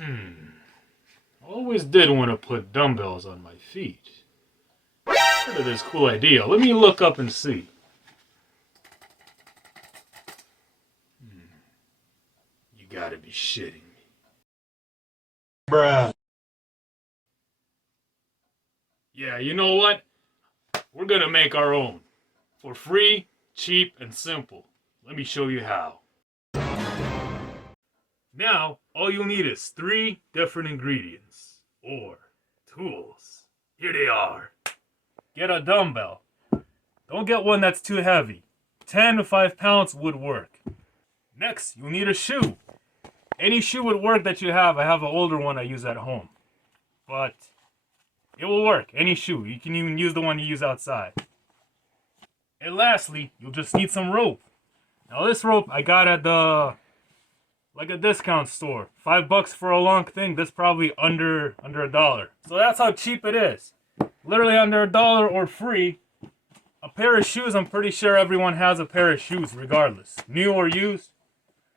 I always did want to put dumbbells on my feet. Heard of this cool idea. Let me look up and see. You gotta be shitting me. Bruh. Yeah, you know what? We're gonna make our own. For free, cheap, and simple. Let me show you how. Now, all you'll need is 3 different ingredients, or tools. Here they are. Get a dumbbell. Don't get one that's too heavy. 10 to 5 pounds would work. Next, you'll need a shoe. Any shoe would work that you have. I have an older one I use at home. But it will work, any shoe. You can even use the one you use outside. And lastly, you'll just need some rope. Now this rope I got at like a discount store. $5 for a long thing. This probably under $1. So that's how cheap it is. Literally under $1 or free. A pair of shoes, I'm pretty sure everyone has a pair of shoes regardless. New or used.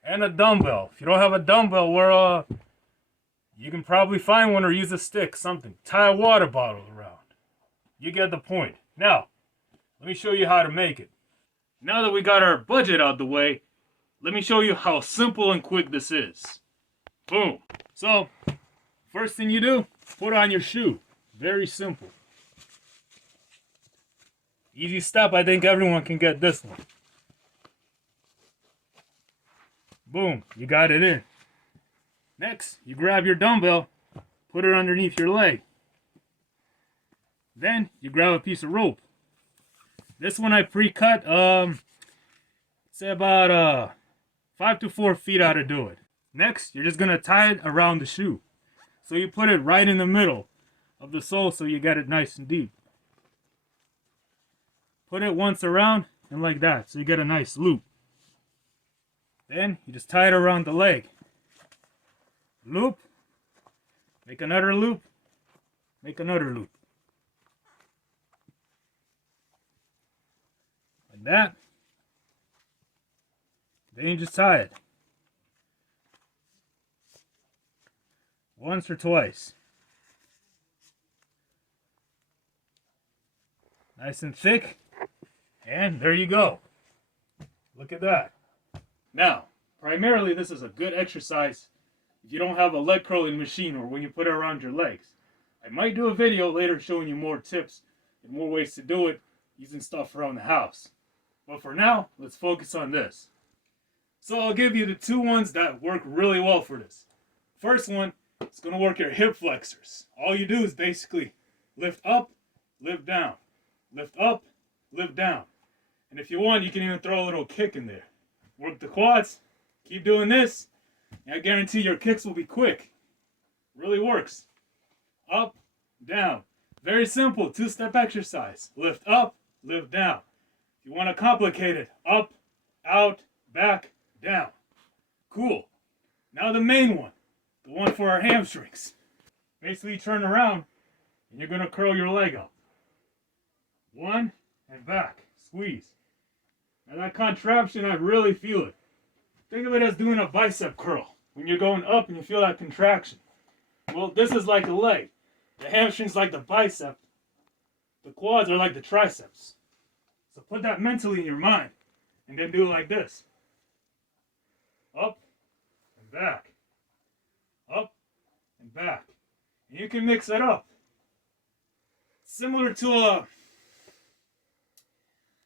And a dumbbell. If you don't have a dumbbell, you can probably find one or use a stick, something. Tie a water bottle around. You get the point. Now, let me show you how to make it. Now that we got our budget out the way, let me show you how simple and quick this is. Boom. So, first thing you do, put on your shoe. Very simple. Easy step, I think everyone can get this one. Boom, you got it in. Next, you grab your dumbbell, put it underneath your leg. Then, you grab a piece of rope. This one I pre-cut, say about 5 to 4 feet how to do it. Next, you're just going to tie it around the shoe. So you put it right in the middle of the sole so you get it nice and deep. Put it once around and like that so you get a nice loop. Then you just tie it around the leg. Loop. Make another loop. Make another loop. Like that. Then you just tie it. Once or twice. Nice and thick. And there you go. Look at that. Now, primarily this is a good exercise if you don't have a leg curling machine or when you put it around your legs. I might do a video later showing you more tips and more ways to do it using stuff around the house. But for now, let's focus on this. So I'll give you the 2 ones that work really well for this. First one, it's going to work your hip flexors. All you do is basically lift up, lift down. Lift up, lift down. And if you want, you can even throw a little kick in there. Work the quads, keep doing this, and I guarantee your kicks will be quick. Really works. Up, down. Very simple, 2-step exercise. Lift up, lift down. If you want to complicate it, up, out, back, down. Cool. Now the main one, the one for our hamstrings. Basically turn around, and you're going to curl your leg up. 1, and back. Squeeze. Now that contraption, I really feel it. Think of it as doing a bicep curl. When you're going up and you feel that contraction. Well, this is like the leg. The hamstring's like the bicep. The quads are like the triceps. So put that mentally in your mind. And then do it like this. Up and back. Up and back. And you can mix it up. Similar to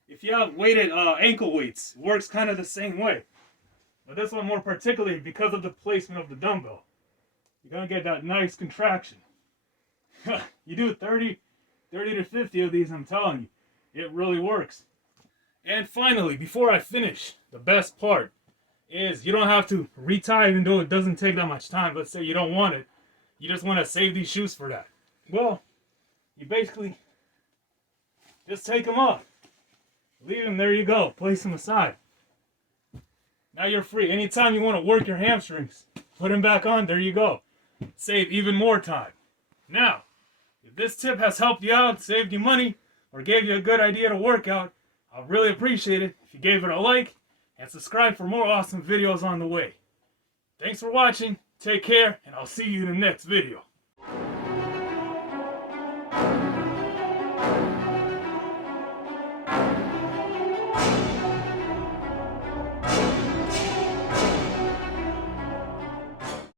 if you have weighted ankle weights, it works kind of the same way. But this one more particularly because of the placement of the dumbbell. You're going to get that nice contraction. You do 30 to 50 of these, I'm telling you. It really works. And finally, before I finish, the best part is you don't have to retie even though it doesn't take that much time. Let's say you don't want it. You just want to save these shoes for that. Well, you basically just take them off. Leave them, there you go. Place them aside. Now you're free. Anytime you want to work your hamstrings, put them back on, there you go. Save even more time. Now, if this tip has helped you out, saved you money, or gave you a good idea to work out, I'll really appreciate it if you gave it a like and subscribe for more awesome videos on the way. Thanks for watching. Take care, and I'll see you in the next video.